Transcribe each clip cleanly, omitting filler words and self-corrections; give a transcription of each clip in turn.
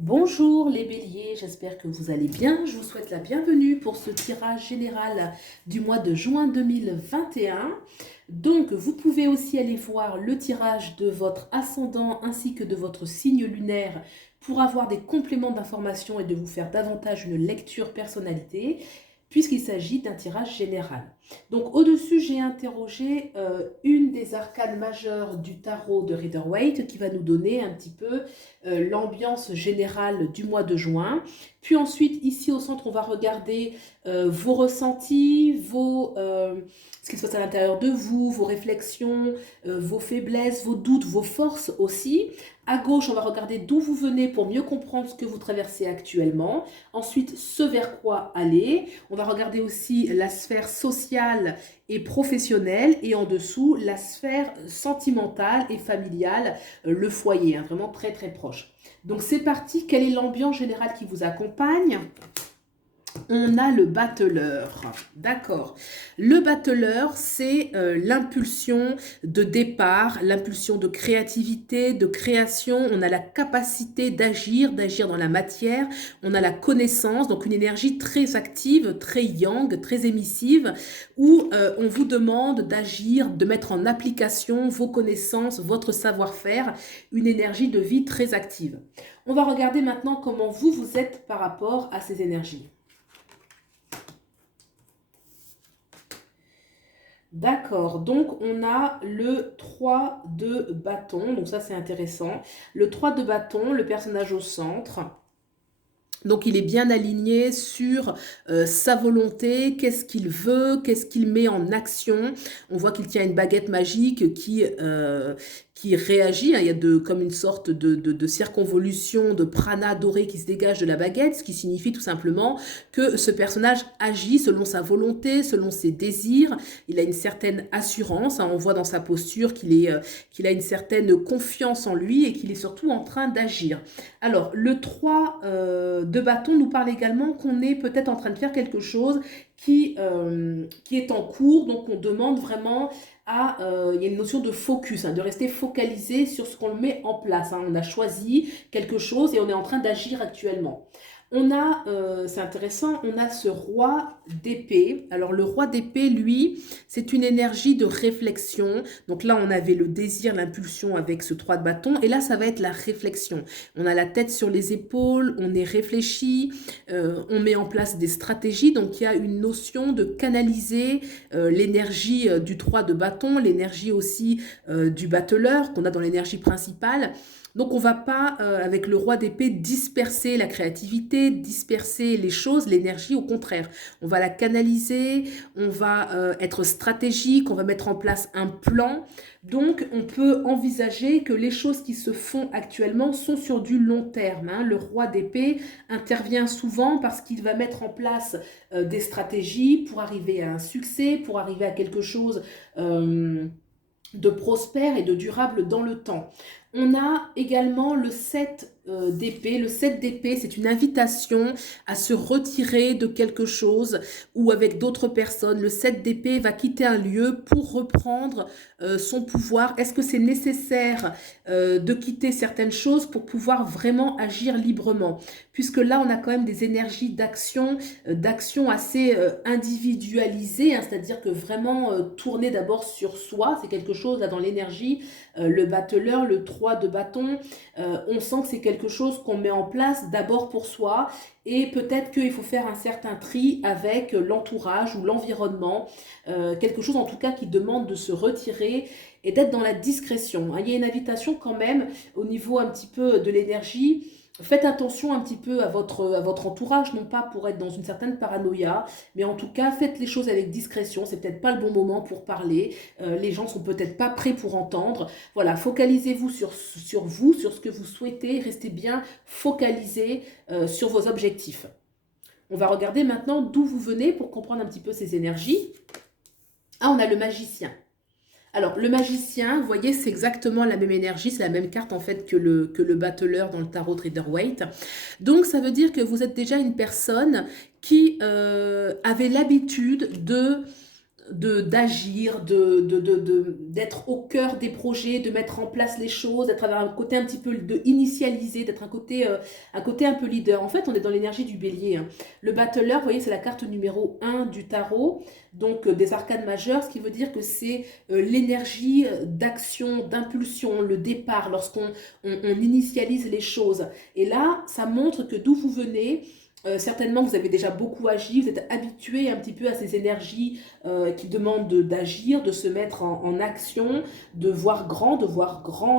Bonjour les béliers, j'espère que vous allez bien. Je vous souhaite la bienvenue pour ce tirage général du mois de juin 2021. Donc, vous pouvez aussi aller voir le tirage de votre ascendant ainsi que de votre signe lunaire pour avoir des compléments d'information et de vous faire davantage une lecture personnalité, puisqu'il s'agit d'un tirage général. Donc, au-dessus, j'ai interrogé une des arcanes majeures du tarot de Rider-Waite qui va nous donner un petit peu l'ambiance générale du mois de juin. Puis ensuite, ici au centre, on va regarder vos ressentis, ce qui se passe à l'intérieur de vous, vos réflexions, vos faiblesses, vos doutes, vos forces aussi. À gauche, on va regarder d'où vous venez pour mieux comprendre ce que vous traversez actuellement. Ensuite, ce vers quoi aller. On va regarder aussi la sphère sociale et professionnelle. Et en dessous, la sphère sentimentale et familiale, le foyer, hein, vraiment très très proche. Donc c'est parti, quelle est l'ambiance générale qui vous accompagne? On a le battleur, d'accord. Le battleur, c'est l'impulsion de départ, l'impulsion de créativité, de création. On a la capacité d'agir dans la matière. On a la connaissance, donc une énergie très active, très yang, très émissive, où on vous demande d'agir, de mettre en application vos connaissances, votre savoir-faire, une énergie de vie très active. On va regarder maintenant comment vous êtes par rapport à ces énergies. D'accord, donc on a le 3 de bâton, donc ça c'est intéressant. Le 3 de bâton, le personnage au centre. Donc il est bien aligné sur sa volonté, qu'est-ce qu'il veut, qu'est-ce qu'il met en action. On voit qu'il tient une baguette magique qui réagit, hein. Il y a comme une sorte de circonvolution de prana doré qui se dégage de la baguette, ce qui signifie tout simplement que ce personnage agit selon sa volonté, selon ses désirs. Il a une certaine assurance, hein. On voit dans sa posture qu'il a une certaine confiance en lui et qu'il est surtout en train d'agir. Alors, le 3 de bâton nous parle également qu'on est peut-être en train de faire quelque chose qui est en cours, donc on demande vraiment il y a une notion de focus, hein, de rester focalisé sur ce qu'on met en place, hein. On a choisi quelque chose et on est en train d'agir actuellement. On a, c'est intéressant, on a ce roi d'épée. Alors le roi d'épée, lui, c'est une énergie de réflexion. Donc là, on avait le désir, l'impulsion avec ce 3 de bâton. Et là, ça va être la réflexion. On a la tête sur les épaules, on est réfléchi, on met en place des stratégies. Donc il y a une notion de canaliser l'énergie du 3 de bâton, l'énergie aussi du battleur qu'on a dans l'énergie principale. Donc on ne va pas, avec le roi d'épée, disperser la créativité, disperser les choses, l'énergie, au contraire. On va la canaliser, on va être stratégique, on va mettre en place un plan. Donc on peut envisager que les choses qui se font actuellement sont sur du long terme, hein. Le roi d'épée intervient souvent parce qu'il va mettre en place des stratégies pour arriver à un succès, pour arriver à quelque chose de prospère et de durable dans le temps. On a également le 7 d'épée. Le 7 d'épée, c'est une invitation à se retirer de quelque chose ou avec d'autres personnes. Le 7 d'épée va quitter un lieu pour reprendre son pouvoir. Est-ce que c'est nécessaire de quitter certaines choses pour pouvoir vraiment agir librement? Puisque là, on a quand même des énergies d'action assez individualisées, hein, c'est-à-dire que vraiment tourner d'abord sur soi, c'est quelque chose là dans l'énergie. Le battleur, le 3 de bâton, on sent que c'est quelque chose qu'on met en place d'abord pour soi et peut-être qu'il faut faire un certain tri avec l'entourage ou l'environnement, quelque chose en tout cas qui demande de se retirer et d'être dans la discrétion. Il y a une invitation quand même au niveau un petit peu de l'énergie. Faites attention un petit peu à votre entourage, non pas pour être dans une certaine paranoïa, mais en tout cas, faites les choses avec discrétion. C'est peut-être pas le bon moment pour parler. Les gens sont peut-être pas prêts pour entendre. Voilà, focalisez-vous sur vous, sur ce que vous souhaitez. Restez bien focalisé sur vos objectifs. On va regarder maintenant d'où vous venez pour comprendre un petit peu ces énergies. Ah, on a le magicien. Alors, le magicien, vous voyez, c'est exactement la même énergie, c'est la même carte en fait que le battleur dans le tarot Rider-Waite. Donc, ça veut dire que vous êtes déjà une personne qui avait l'habitude de d'agir, d'être au cœur des projets, de mettre en place les choses, d'être un côté un petit peu de initialiser, d'être un côté un peu leader. En fait, on est dans l'énergie du bélier, hein. Le battleur, vous voyez, c'est la carte numéro 1 du tarot, donc des arcanes majeures, ce qui veut dire que c'est l'énergie d'action, d'impulsion, le départ, lorsqu'on on initialise les choses. Et là, ça montre que d'où vous venez, certainement vous avez déjà beaucoup agi, vous êtes habitué un petit peu à ces énergies qui demandent d'agir, de se mettre en action, de voir grand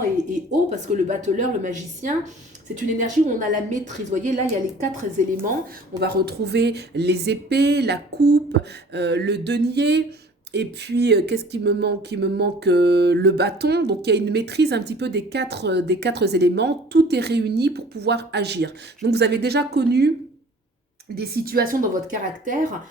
et haut, parce que le battleur, le magicien, c'est une énergie où on a la maîtrise. Vous voyez, là, il y a les 4 éléments. On va retrouver les épées, la coupe, le denier. Et puis, qu'est-ce qui me manque? Il me manque le bâton. Donc, il y a une maîtrise un petit peu des quatre éléments. Tout est réuni pour pouvoir agir. Donc, vous avez déjà connu des situations dans votre caractère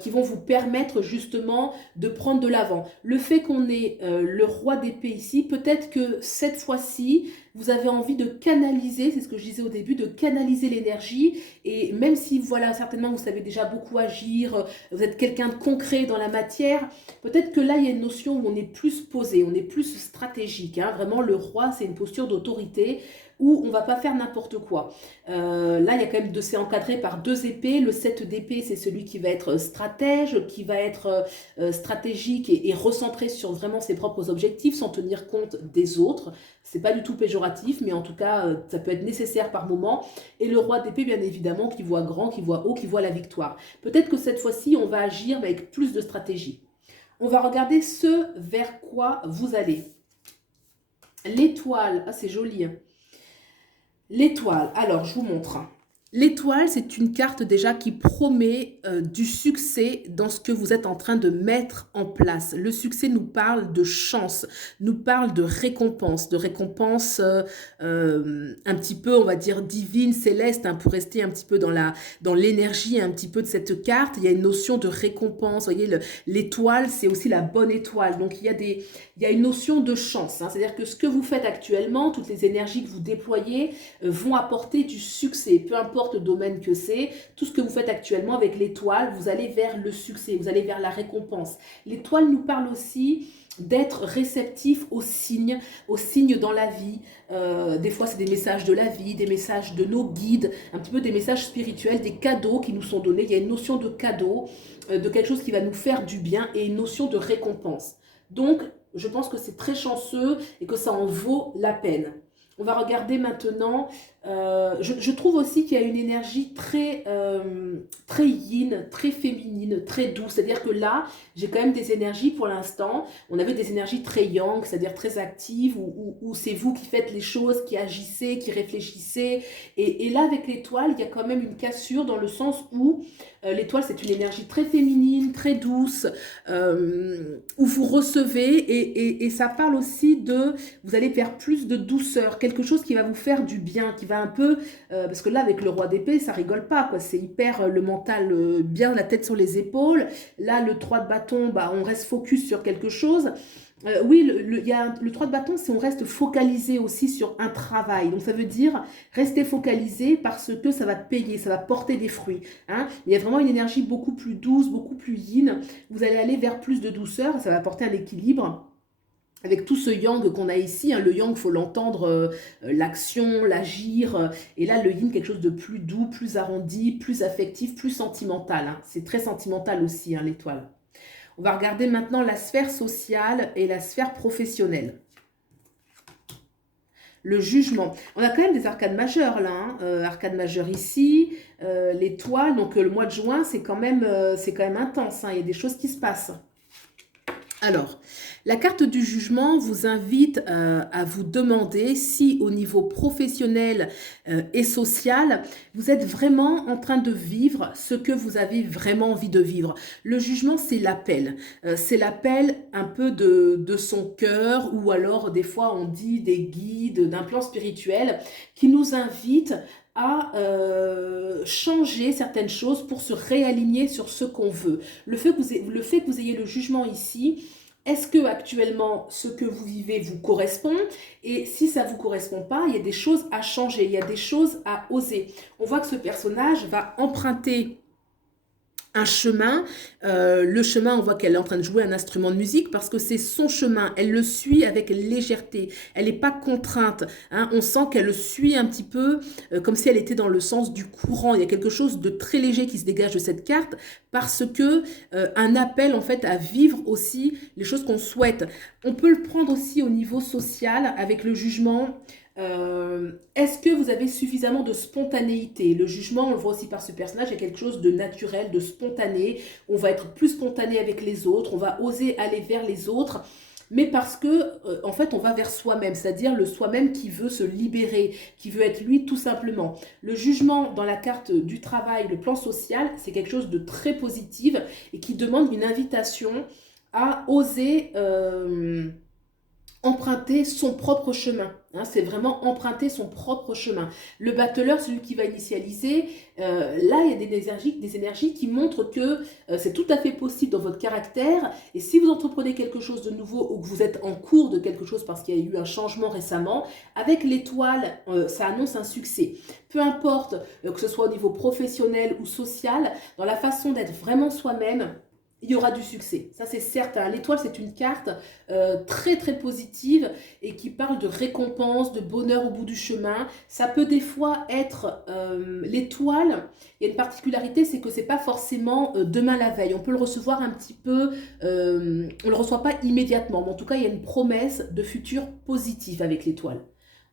qui vont vous permettre justement de prendre de l'avant. Le fait qu'on ait le roi d'épée ici, peut-être que cette fois-ci, vous avez envie de canaliser, c'est ce que je disais au début, de canaliser l'énergie. Et même si, voilà, certainement, vous savez déjà beaucoup agir, vous êtes quelqu'un de concret dans la matière, peut-être que là, il y a une notion où on est plus posé, on est plus stratégique, hein. Vraiment, le roi, c'est une posture d'autorité où on ne va pas faire n'importe quoi. Là, il y a quand même c'est encadré par 2 épées. Le 7 d'épée, c'est celui qui va être stratège, qui va être stratégique et recentré sur vraiment ses propres objectifs, sans tenir compte des autres. C'est pas du tout péjoratif, mais en tout cas, ça peut être nécessaire par moment. Et le roi d'épée, bien évidemment, qui voit grand, qui voit haut, qui voit la victoire. Peut-être que cette fois-ci, on va agir mais avec plus de stratégie. On va regarder ce vers quoi vous allez. L'étoile, ah c'est joli, hein. L'étoile, alors je vous montre. L'étoile, c'est une carte déjà qui promet du succès dans ce que vous êtes en train de mettre en place. Le succès nous parle de chance, nous parle de récompense un petit peu, on va dire, divine, céleste, hein, pour rester un petit peu dans l'énergie un petit peu de cette carte. Il y a une notion de récompense. Vous voyez, l'étoile, c'est aussi la bonne étoile. Donc, il y a une notion de chance, hein. C'est-à-dire que ce que vous faites actuellement, toutes les énergies que vous déployez vont apporter du succès, peu importe le domaine que c'est, tout ce que vous faites actuellement avec l'étoile, vous allez vers le succès, vous allez vers la récompense. L'étoile nous parle aussi d'être réceptif aux signes dans la vie. Des fois, c'est des messages de la vie, des messages de nos guides, un petit peu des messages spirituels, des cadeaux qui nous sont donnés. Il y a une notion de cadeau, de quelque chose qui va nous faire du bien et une notion de récompense. Donc, je pense que c'est très chanceux et que ça en vaut la peine. On va regarder maintenant, je trouve aussi qu'il y a une énergie très yin, très féminine, très douce. C'est-à-dire que là, j'ai quand même des énergies pour l'instant. On avait des énergies très yang, c'est-à-dire très actives, où c'est vous qui faites les choses, qui agissez, qui réfléchissez. Et là, avec l'étoile, il y a quand même une cassure dans le sens où l'étoile, c'est une énergie très féminine, très douce, où vous recevez et ça parle aussi de, vous allez vers plus de douceur, quelque chose qui va vous faire du bien, qui va un peu, parce que là avec le roi d'épée, ça rigole pas, quoi. C'est hyper le mental, bien la tête sur les épaules. Là le 3 de bâton, bah, on reste focus sur quelque chose. Oui, y a le 3 de bâton, c'est on reste focalisé aussi sur un travail. Donc ça veut dire rester focalisé parce que ça va payer, ça va porter des fruits, hein. Il y a vraiment une énergie beaucoup plus douce, beaucoup plus yin. Vous allez aller vers plus de douceur, ça va apporter un équilibre. Avec tout ce yang qu'on a ici, hein, le yang, il faut l'entendre, l'action, l'agir. Et là, le yin, quelque chose de plus doux, plus arrondi, plus affectif, plus sentimental, hein. C'est très sentimental aussi, hein, l'étoile. On va regarder maintenant la sphère sociale et la sphère professionnelle. Le jugement. On a quand même des arcanes majeures là, hein. Arcane majeure ici, l'étoile. Donc le mois de juin, c'est quand même intense, hein. Il y a des choses qui se passent. Alors, la carte du jugement vous invite à vous demander si au niveau professionnel et social, vous êtes vraiment en train de vivre ce que vous avez vraiment envie de vivre. Le jugement, c'est l'appel. C'est l'appel un peu de son cœur, ou alors des fois on dit des guides, d'un plan spirituel qui nous invitent à changer certaines choses pour se réaligner sur ce qu'on veut. Le fait que vous ayez le jugement ici, est-ce que actuellement ce que vous vivez vous correspond? Et si ça ne vous correspond pas, il y a des choses à changer, il y a des choses à oser. On voit que ce personnage va emprunter un chemin. Le chemin, on voit qu'elle est en train de jouer un instrument de musique parce que c'est son chemin. Elle le suit avec légèreté. Elle n'est pas contrainte, hein. On sent qu'elle le suit un petit peu comme si elle était dans le sens du courant. Il y a quelque chose de très léger qui se dégage de cette carte parce que un appel en fait à vivre aussi les choses qu'on souhaite. On peut le prendre aussi au niveau social avec le jugement. Est-ce que vous avez suffisamment de spontanéité? Le jugement, on le voit aussi par ce personnage, il y a quelque chose de naturel, de spontané. On va être plus spontané avec les autres, on va oser aller vers les autres, mais parce que, en fait, on va vers soi-même, c'est-à-dire le soi-même qui veut se libérer, qui veut être lui tout simplement. Le jugement dans la carte du travail, le plan social, c'est quelque chose de très positif et qui demande une invitation à oser emprunter son propre chemin. Hein, c'est vraiment emprunter son propre chemin. Le battleur, celui qui va initialiser, là, il y a des énergies qui montrent que c'est tout à fait possible dans votre caractère. Et si vous entreprenez quelque chose de nouveau ou que vous êtes en cours de quelque chose parce qu'il y a eu un changement récemment, avec l'étoile, ça annonce un succès. Peu importe que ce soit au niveau professionnel ou social, dans la façon d'être vraiment soi-même, il y aura du succès. Ça, c'est certain. L'étoile, c'est une carte très, très positive et qui parle de récompense, de bonheur au bout du chemin. Ça peut des fois être l'étoile. Il y a une particularité, c'est que c'est pas forcément demain la veille. On peut le recevoir un petit peu, on le reçoit pas immédiatement. Mais en tout cas, il y a une promesse de futur positif avec l'étoile.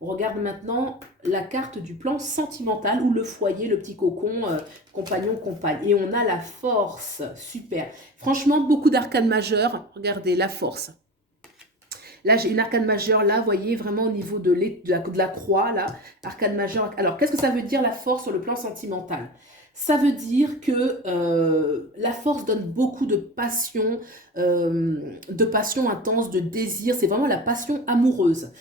On regarde maintenant la carte du plan sentimental ou le foyer, le petit cocon, compagnon, compagne. Et on a la force, super. Franchement, beaucoup d'arcanes majeures. Regardez, la force. Là, j'ai une arcane majeure, là, vous voyez, vraiment au niveau de la croix, là, arcane majeure. Alors, qu'est-ce que ça veut dire la force sur le plan sentimental? Ça veut dire que la force donne beaucoup de passion intense, de désir. C'est vraiment la passion amoureuse.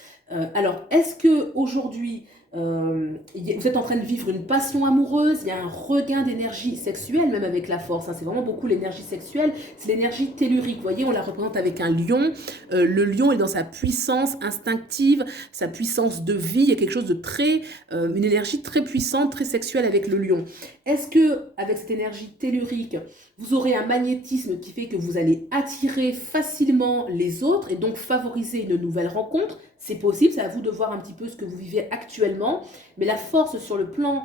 Alors, est-ce que aujourd'hui vous êtes en train de vivre une passion amoureuse? Il y a un regain d'énergie sexuelle, même avec la force. Hein, c'est vraiment beaucoup l'énergie sexuelle. C'est l'énergie tellurique. Vous voyez, on la représente avec un lion. Le lion est dans sa puissance instinctive, sa puissance de vie. Il y a quelque chose de une énergie très puissante, très sexuelle avec le lion. Est-ce que avec cette énergie tellurique, vous aurez un magnétisme qui fait que vous allez attirer facilement les autres et donc favoriser une nouvelle rencontre? C'est possible, c'est à vous de voir un petit peu ce que vous vivez actuellement, mais la force sur le plan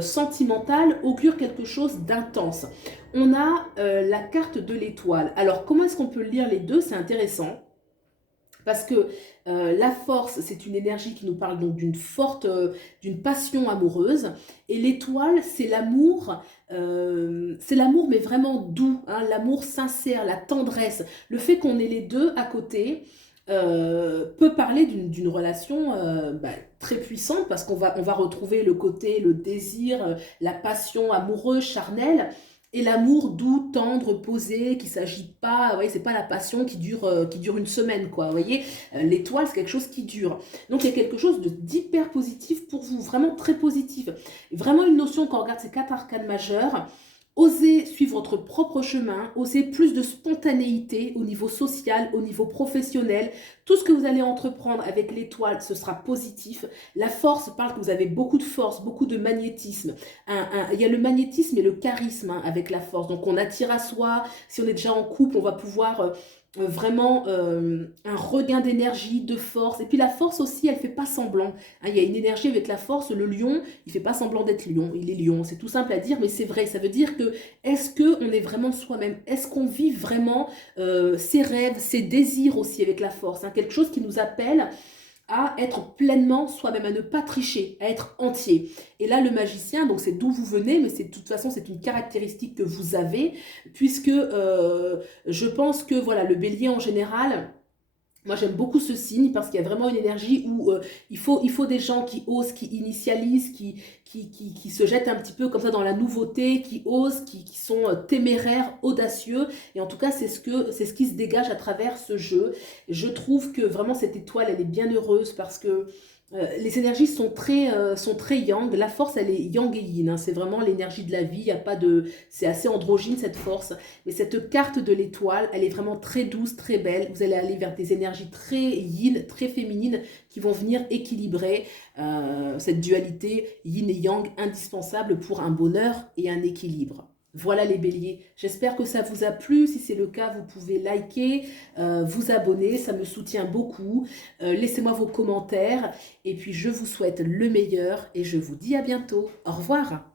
sentimental augure quelque chose d'intense. On a la carte de l'étoile. Alors, comment est-ce qu'on peut lire les deux? C'est intéressant. Parce que la force, c'est une énergie qui nous parle donc d'une passion amoureuse. Et l'étoile, c'est l'amour mais vraiment doux, hein, l'amour sincère, la tendresse. Le fait qu'on ait les deux à côté peut parler d'une relation très puissante parce on va retrouver le côté, le désir, la passion amoureuse, charnelle. Et l'amour doux, tendre, posé, qui s'agit pas, vous voyez, c'est pas la passion qui dure une semaine, quoi. Vous voyez, l'étoile, c'est quelque chose qui dure. Donc, il y a quelque chose d'hyper positif pour vous, vraiment très positif. Vraiment une notion quand on regarde ces 4 arcanes majeures. Osez suivre votre propre chemin, osez plus de spontanéité au niveau social, au niveau professionnel. Tout ce que vous allez entreprendre avec l'étoile, ce sera positif. La force parle que vous avez beaucoup de force, beaucoup de magnétisme. Il y a le magnétisme et le charisme hein, avec la force. Donc on attire à soi. Si on est déjà en couple, on va pouvoir vraiment un regain d'énergie, de force. Et puis la force aussi, elle fait pas semblant. Hein, il y a une énergie avec la force. Le lion, il fait pas semblant d'être lion. Il est lion. C'est tout simple à dire, mais c'est vrai. Ça veut dire que est-ce qu'on est vraiment soi-même? Est-ce qu'on vit vraiment ses rêves, ses désirs aussi avec la force hein, quelque chose qui nous appelle à être pleinement soi-même, à ne pas tricher, à être entier. Et là, le magicien, donc c'est d'où vous venez, mais de toute façon, c'est une caractéristique que vous avez, puisque je pense que voilà, le bélier en général, moi, j'aime beaucoup ce signe parce qu'il y a vraiment une énergie où il faut des gens qui osent, qui initialisent, qui se jettent un petit peu comme ça dans la nouveauté, qui osent, qui sont téméraires, audacieux. Et en tout cas, c'est ce qui se dégage à travers ce jeu. Je trouve que vraiment cette étoile, elle est bien heureuse parce que les énergies sont très yang. La force, elle est yang et yin. Hein. C'est vraiment l'énergie de la vie. Y a pas de, c'est assez androgyne cette force. Mais cette carte de l'étoile, elle est vraiment très douce, très belle. Vous allez aller vers des énergies très yin, très féminines qui vont venir équilibrer cette dualité yin et yang indispensable pour un bonheur et un équilibre. Voilà les béliers, j'espère que ça vous a plu. Si c'est le cas, vous pouvez liker, vous abonner, ça me soutient beaucoup. Laissez-moi vos commentaires et puis je vous souhaite le meilleur et je vous dis à bientôt. Au revoir.